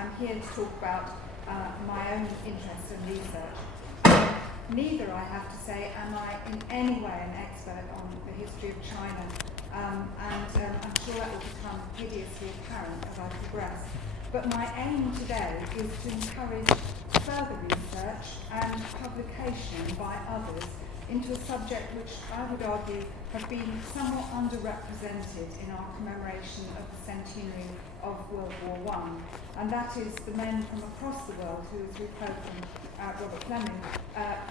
I'm here to talk about my own interests and research. Neither, I have to say, am I in any way an expert on the history of China, and I'm sure that will become hideously apparent as I progress. But my aim today is to encourage further research and publication by others into a subject which I would argue have been somewhat underrepresented in our commemoration of the centenary of World War I, and that is the men from across the world who, as we've heard from Robert Fleming,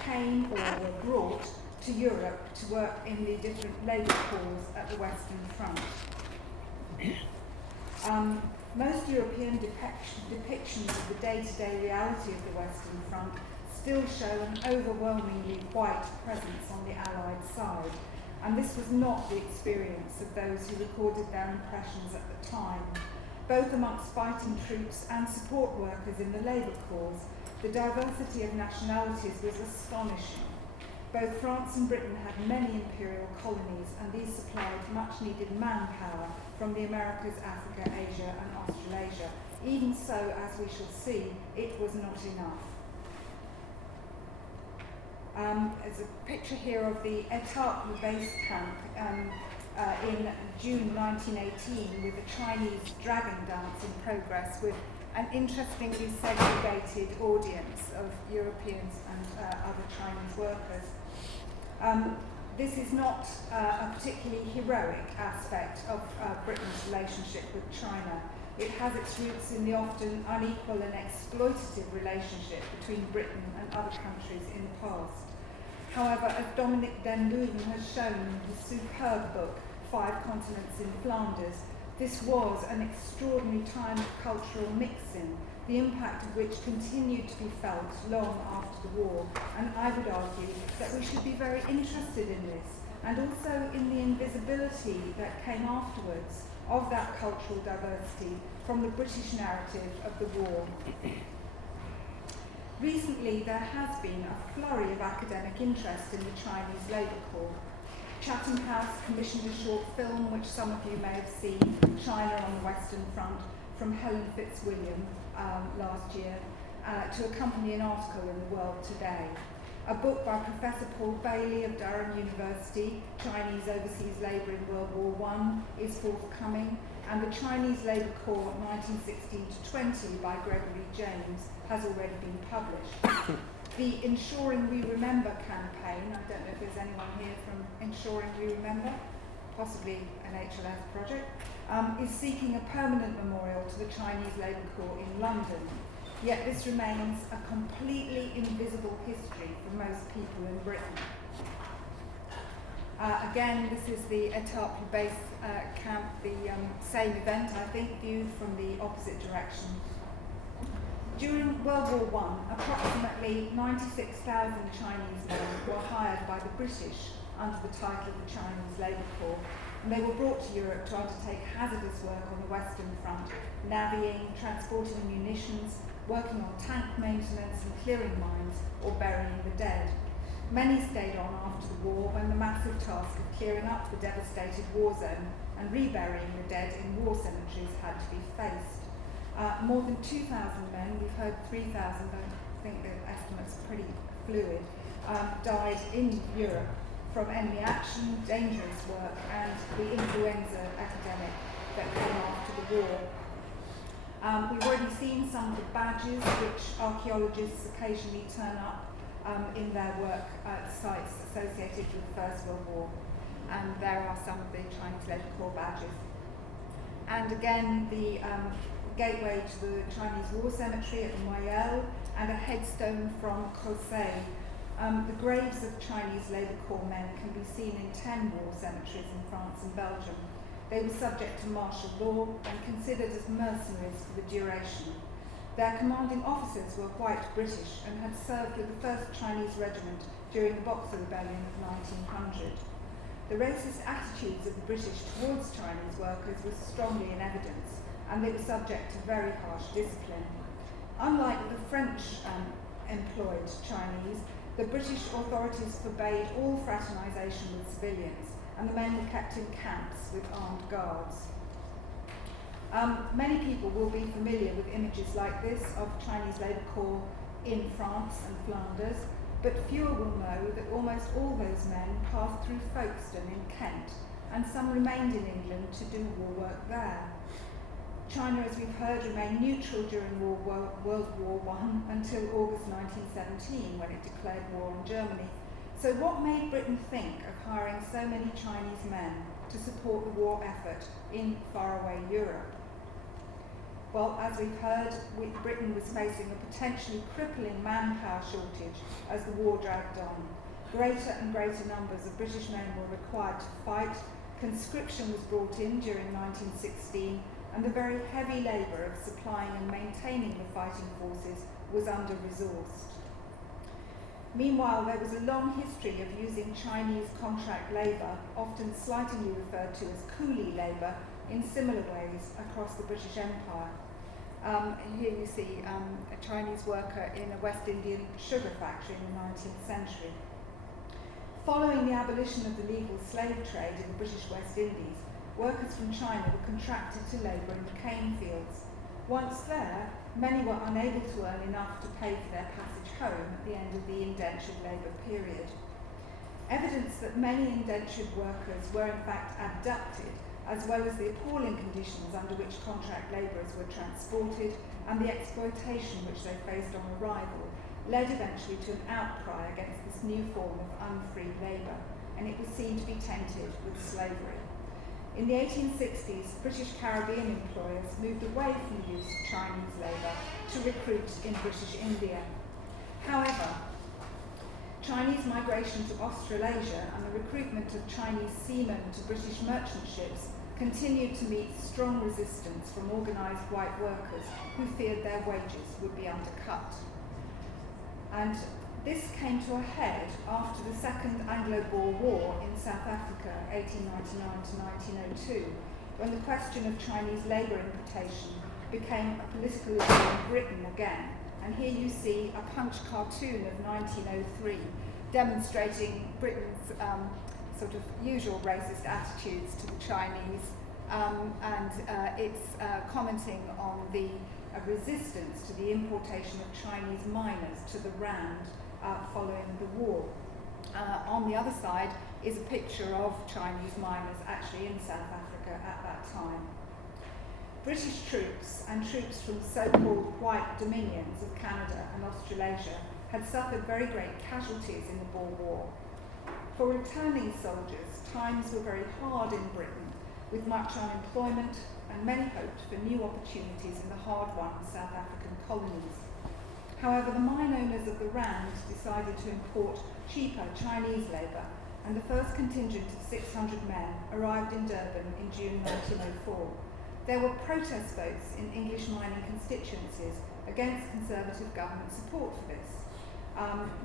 came or were brought to Europe to work in the different labour corps at the Western Front. Most European depictions of the day-to-day reality of the Western Front still show an overwhelmingly white presence on the Allied side, and this was not the experience of those who recorded their impressions at the time. Both amongst fighting troops and support workers in the labour corps, the diversity of nationalities was astonishing. Both France and Britain had many imperial colonies, and these supplied much-needed manpower from the Americas, Africa, Asia and Australasia. Even so, as we shall see, it was not enough. There's a picture here of the Étaples base camp in June 1918 with a Chinese dragon dance in progress with an interestingly segregated audience of Europeans and other Chinese workers. This is not a particularly heroic aspect of Britain's relationship with China. It has its roots in the often unequal and exploitative relationship between Britain and other countries in the past. However, as Dominic Den Leuven has shown in his superb book, 5 Continents in Flanders, this was an extraordinary time of cultural mixing, the impact of which continued to be felt long after the war. And I would argue that we should be very interested in this, and also in the invisibility that came afterwards of that cultural diversity from the British narrative of the war. Recently, there has been a flurry of academic interest in the Chinese labour corps. Chatham House commissioned a short film, which some of you may have seen, China on the Western Front, from Helen Fitzwilliam last year, to accompany an article in the World Today. A book by Professor Paul Bailey of Durham University, Chinese Overseas Labour in World War I, is forthcoming, and the Chinese Labour Corps 1916 to 20 by Gregory James has already been published. The Ensuring We Remember campaign, I don't know if there's anyone here from Ensuring We Remember, possibly an HLF project, is seeking a permanent memorial to the Chinese Labour Corps in London. Yet this remains a completely invisible history for most people in Britain. Again, this is the Étaples base camp, the same event, I think, viewed from the opposite direction. During World War I, approximately 96,000 Chinese men were hired by the British under the title of the Chinese Labour Corps, and they were brought to Europe to undertake hazardous work on the Western Front, navying, transporting munitions, working on tank maintenance and clearing mines, or burying the dead. Many stayed on after the war when the massive task of clearing up the devastated war zone and reburying the dead in war cemeteries had to be faced. More than 2,000 men, we've heard 3,000, but I think the estimates are pretty fluid, died in Europe from enemy action, dangerous work, and the influenza epidemic that came after the war. We've already seen some of the badges which archaeologists occasionally turn up in their work at sites associated with the First World War, and there are some of the Chinese Labour Corps badges. And again, the gateway to the Chinese War Cemetery at Noyelles, and a headstone from Cossé. The graves of Chinese Labour Corps men can be seen in 10 war cemeteries in France and Belgium. They were subject to martial law and considered as mercenaries for the duration. Their commanding officers were white British and had served with the 1st Chinese Regiment during the Boxer Rebellion of 1900. The racist attitudes of the British towards Chinese workers were strongly in evidence, and they were subject to very harsh discipline. Unlike the French employed Chinese, the British authorities forbade all fraternisation with civilians, and the men were kept in camps with armed guards. Many people will be familiar with images like this of Chinese labour corps in France and Flanders, but fewer will know that almost all those men passed through Folkestone in Kent, and some remained in England to do war work there. China, as we've heard, remained neutral during World War I until August 1917, when it declared war on Germany. So what made Britain think of hiring so many Chinese men to support the war effort in faraway Europe? Well, as we've heard, Britain was facing a potentially crippling manpower shortage as the war dragged on. Greater and greater numbers of British men were required to fight. Conscription was brought in during 1916, and the very heavy labour of supplying and maintaining the fighting forces was under-resourced. Meanwhile, there was a long history of using Chinese contract labour, often slightingly referred to as coolie labour, in similar ways across the British Empire. Here you see a Chinese worker in a West Indian sugar factory in the 19th century. Following the abolition of the legal slave trade in the British West Indies, workers from China were contracted to labour in the cane fields. Once there, many were unable to earn enough to pay for their passage home at the end of the indentured labour period. Evidence that many indentured workers were in fact abducted, as well as the appalling conditions under which contract labourers were transported and the exploitation which they faced on arrival, led eventually to an outcry against this new form of unfree labour, and it was seen to be tainted with slavery. In the 1860s, British Caribbean employers moved away from the use of Chinese labour to recruit in British India. However, Chinese migration to Australasia and the recruitment of Chinese seamen to British merchant ships continued to meet strong resistance from organised white workers who feared their wages would be undercut. And this came to a head after the Second Anglo-Boer War in South Africa, 1899 to 1902, when the question of Chinese labour importation became a political issue in Britain again. And here you see a punch cartoon of 1903 demonstrating Britain's sort of usual racist attitudes to the Chinese, and it's commenting on the resistance to the importation of Chinese miners to the Rand following the war. On the other side is a picture of Chinese miners actually in South Africa at that time. British troops and troops from so-called white dominions of Canada and Australasia had suffered very great casualties in the Boer War. For returning soldiers, times were very hard in Britain, with much unemployment, and many hoped for new opportunities in the hard-won South African colonies. However, the mine owners of the Rand decided to import cheaper Chinese labour, and the first contingent of 600 men arrived in Durban in June 1904. There were protest votes in English mining constituencies against Conservative government support for this.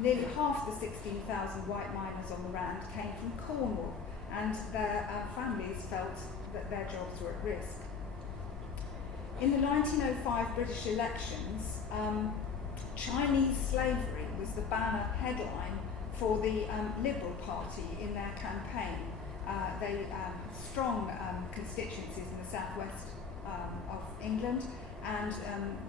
Nearly half the 16,000 white miners on the Rand came from Cornwall, and their families felt that their jobs were at risk. In the 1905 British elections, Chinese slavery was the banner headline for the Liberal Party in their campaign. They had strong constituencies in the southwest of England, and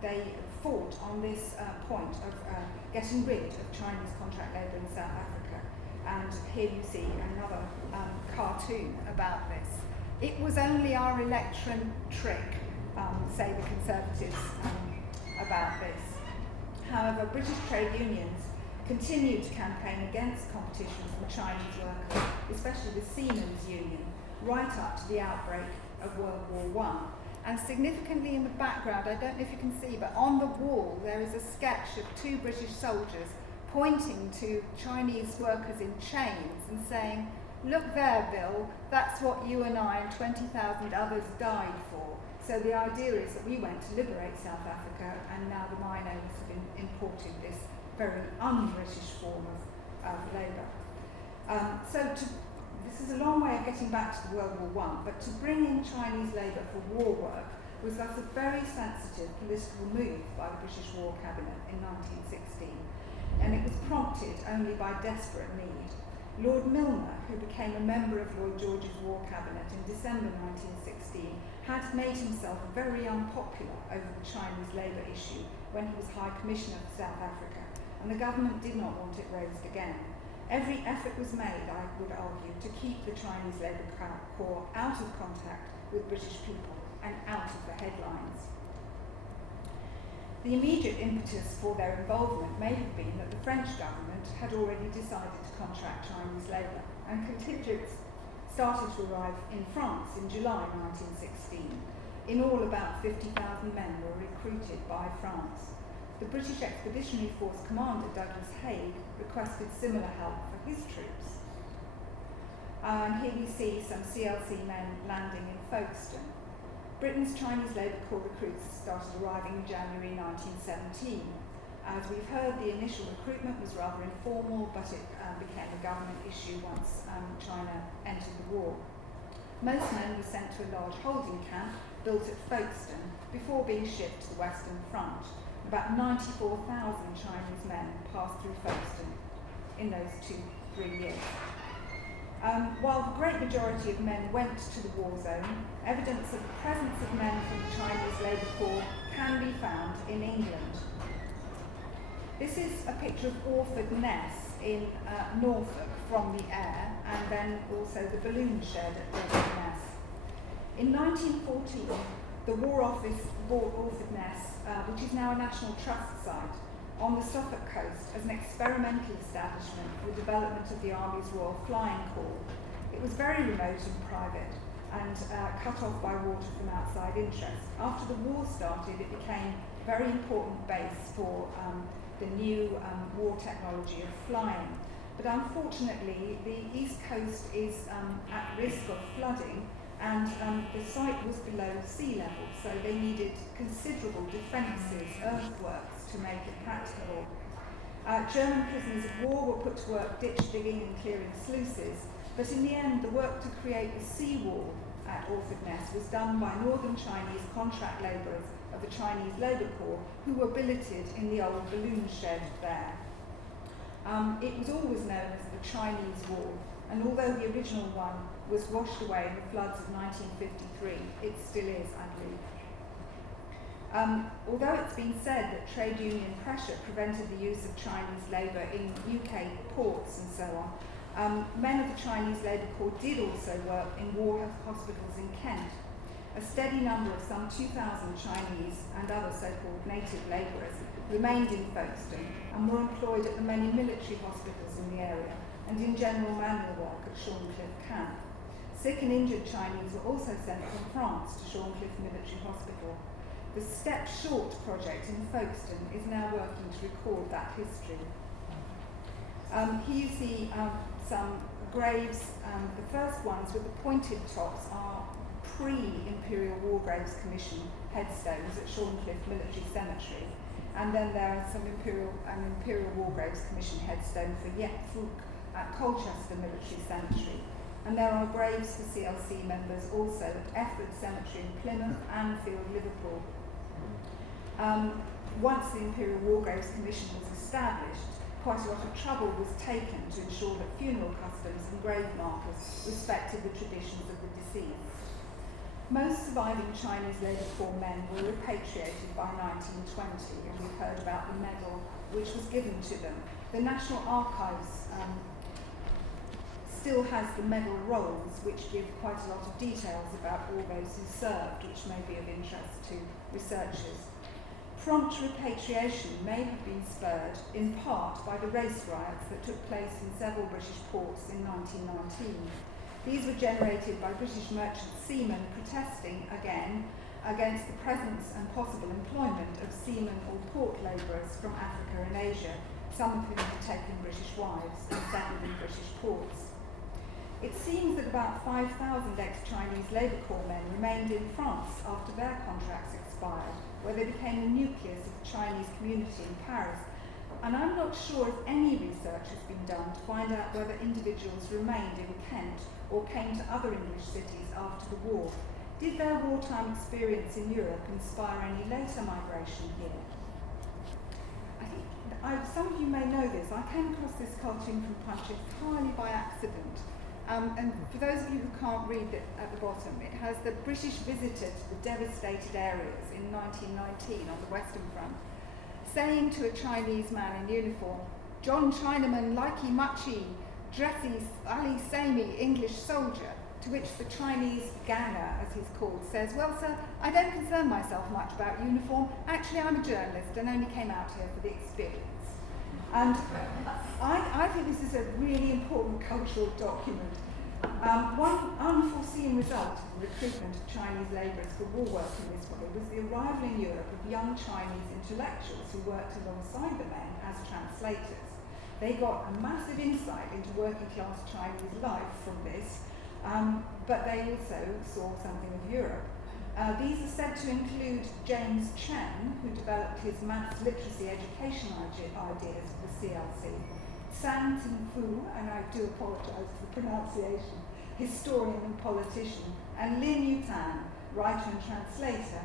they fought on this point of getting rid of Chinese contract labour in South Africa. And here you see another cartoon about this. It was only our election trick, say the Conservatives about this. However, British trade unions continued to campaign against competition from Chinese workers, especially the Seamen's Union, right up to the outbreak of World War I. And significantly in the background, I don't know if you can see, but on the wall there is a sketch of two British soldiers pointing to Chinese workers in chains and saying, "Look there, Bill, that's what you and I and 20,000 others died for." So the idea is that we went to liberate South Africa, and now the mine owners have imported this very un-British form of labour. This is a long way of getting back to World War I, but to bring in Chinese labour for war work was thus a very sensitive political move by the British War Cabinet in 1916, and it was prompted only by desperate need. Lord Milner, who became a member of Lloyd George's War Cabinet in December 1916, had made himself very unpopular over the Chinese labour issue when he was High Commissioner for South Africa, and the government did not want it raised again. Every effort was made, I would argue, to keep the Chinese Labour Corps out of contact with British people and out of the headlines. The immediate impetus for their involvement may have been that the French government had already decided to contract Chinese labour, and contingents started to arrive in France in July 1916. In all, about 50,000 men were recruited by France. The British Expeditionary Force commander, Douglas Haig, requested similar help for his troops. And here we see some CLC men landing in Folkestone. Britain's Chinese Labour Corps recruits started arriving in January 1917. As we've heard, the initial recruitment was rather informal, but it became a government issue once China entered the war. Most men were sent to a large holding camp built at Folkestone before being shipped to the Western Front. About 94,000 Chinese men passed through Folkestone in those 2-3 years. While the great majority of men went to the war zone, evidence of the presence of men from the Chinese Labour Corps can be found in England. This is a picture of Orford Ness in Norfolk from the air, and then also the balloon shed at Orford Ness. In 1914, the War Office bought Orford Ness, which is now a National Trust site, on the Suffolk coast as an experimental establishment for the development of the Army's Royal Flying Corps. It was very remote and private and cut off by water from outside interest. After the war started, it became a very important base for the new war technology of flying. But unfortunately, the East Coast is at risk of flooding, and the site was below sea level, so they needed considerable defences, earthworks, to make it practicable. German prisoners of war were put to work ditch digging and clearing sluices, but in the end the work to create the seawall at Orford Ness was done by northern Chinese contract labourers of the Chinese Labour Corps who were billeted in the old balloon shed there. It was always known as the Chinese Wall, and although the original one was washed away in the floods of 1953, it still is, I believe. Although it's been said that trade union pressure prevented the use of Chinese labour in UK ports and so on, men of the Chinese Labour Corps did also work in war hospitals in Kent. A steady number of some 2,000 Chinese and other so-called native labourers remained in Folkestone and were employed at the many military hospitals in the area and in general manual work at Shorncliffe Camp. Sick and injured Chinese were also sent from France to Shorncliffe Military Hospital. The Step Short project in Folkestone is now working to record that history. Here you see some graves. The first ones with the pointed tops are pre-Imperial War Graves Commission headstones at Shorncliffe Military Cemetery, and then there are some Imperial War Graves Commission headstone for Yet Fook at Colchester Military Cemetery, and there are graves for CLC members also at Efford Cemetery in Plymouth, Anfield, Liverpool. Once the Imperial War Graves Commission was established, quite a lot of trouble was taken to ensure that funeral customs and grave markers respected the traditions of the deceased. Most surviving Chinese Labour Corps men were repatriated by 1920, and we've heard about the medal which was given to them. The National Archives still has the medal rolls, which give quite a lot of details about all those who served, which may be of interest to researchers. Prompt repatriation may have been spurred in part by the race riots that took place in several British ports in 1919. These were generated by British merchant seamen protesting again against the presence and possible employment of seamen or port labourers from Africa and Asia, some of whom had taken British wives and settled in British ports. It seems that about 5,000 ex-Chinese Labour Corps men remained in France after their contracts expired, where they became the nucleus of the Chinese community in Paris. And I'm not sure if any research has been done to find out whether individuals remained in Kent or came to other English cities after the war. Did their wartime experience in Europe inspire any later migration here? I think some of you may know this. I came across this cartoon from Punch entirely by accident. And for those of you who can't read it at the bottom, it has the British visitor to the devastated areas in 1919 on the Western Front, saying to a Chinese man in uniform, "John Chinaman likey muchy, dressy Ali samey English soldier," to which the Chinese ganger, as he's called, says, "Well, sir, I don't concern myself much about uniform. Actually, I'm a journalist and only came out here for the experience." And I think this is a really important cultural document. One unforeseen result of the recruitment of Chinese labourers for war work in this way was the arrival in Europe of young Chinese intellectuals who worked alongside the men as translators. They got a massive insight into working class Chinese life from this, but they also saw something of Europe. These are said to include James Chen, who developed his maths literacy education ideas for the CLC, San Fu, and I do apologise for the pronunciation, historian and politician, and Lin Yutan, writer and translator,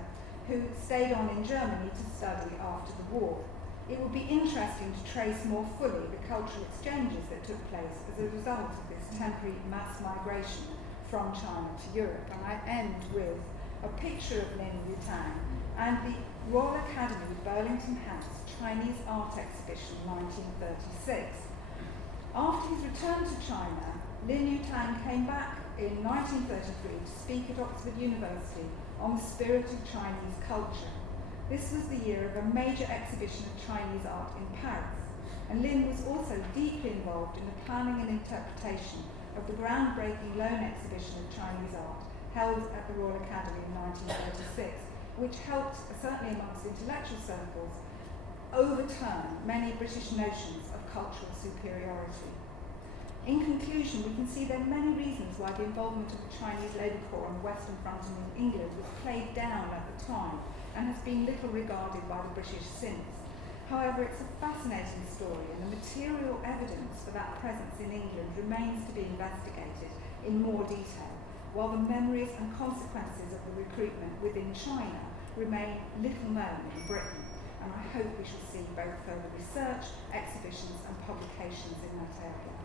who stayed on in Germany to study after the war. It would be interesting to trace more fully the cultural exchanges that took place as a result of this temporary mass migration from China to Europe. And I end with a picture of Lin Yutan and the Royal Academy Burlington House Chinese Art Exhibition 1936. After his return to China, Lin Yutan came back in 1933 to speak at Oxford University on the spirit of Chinese culture. This was the year of a major exhibition of Chinese art in Paris, and Lin was also deeply involved in the planning and interpretation of the groundbreaking Loan exhibition of Chinese art held at the Royal Academy in 1936, which helped, certainly amongst intellectual circles, overturn many British notions of cultural superiority. In conclusion, we can see there are many reasons why the involvement of the Chinese Labour Corps on the Western Front and in England was played down at the time and has been little regarded by the British since. However, it's a fascinating story, and the material evidence for that presence in England remains to be investigated in more detail, while the memories and consequences of the recruitment within China remain little known in Britain. And I hope we shall see both further research, exhibitions and publications in that area.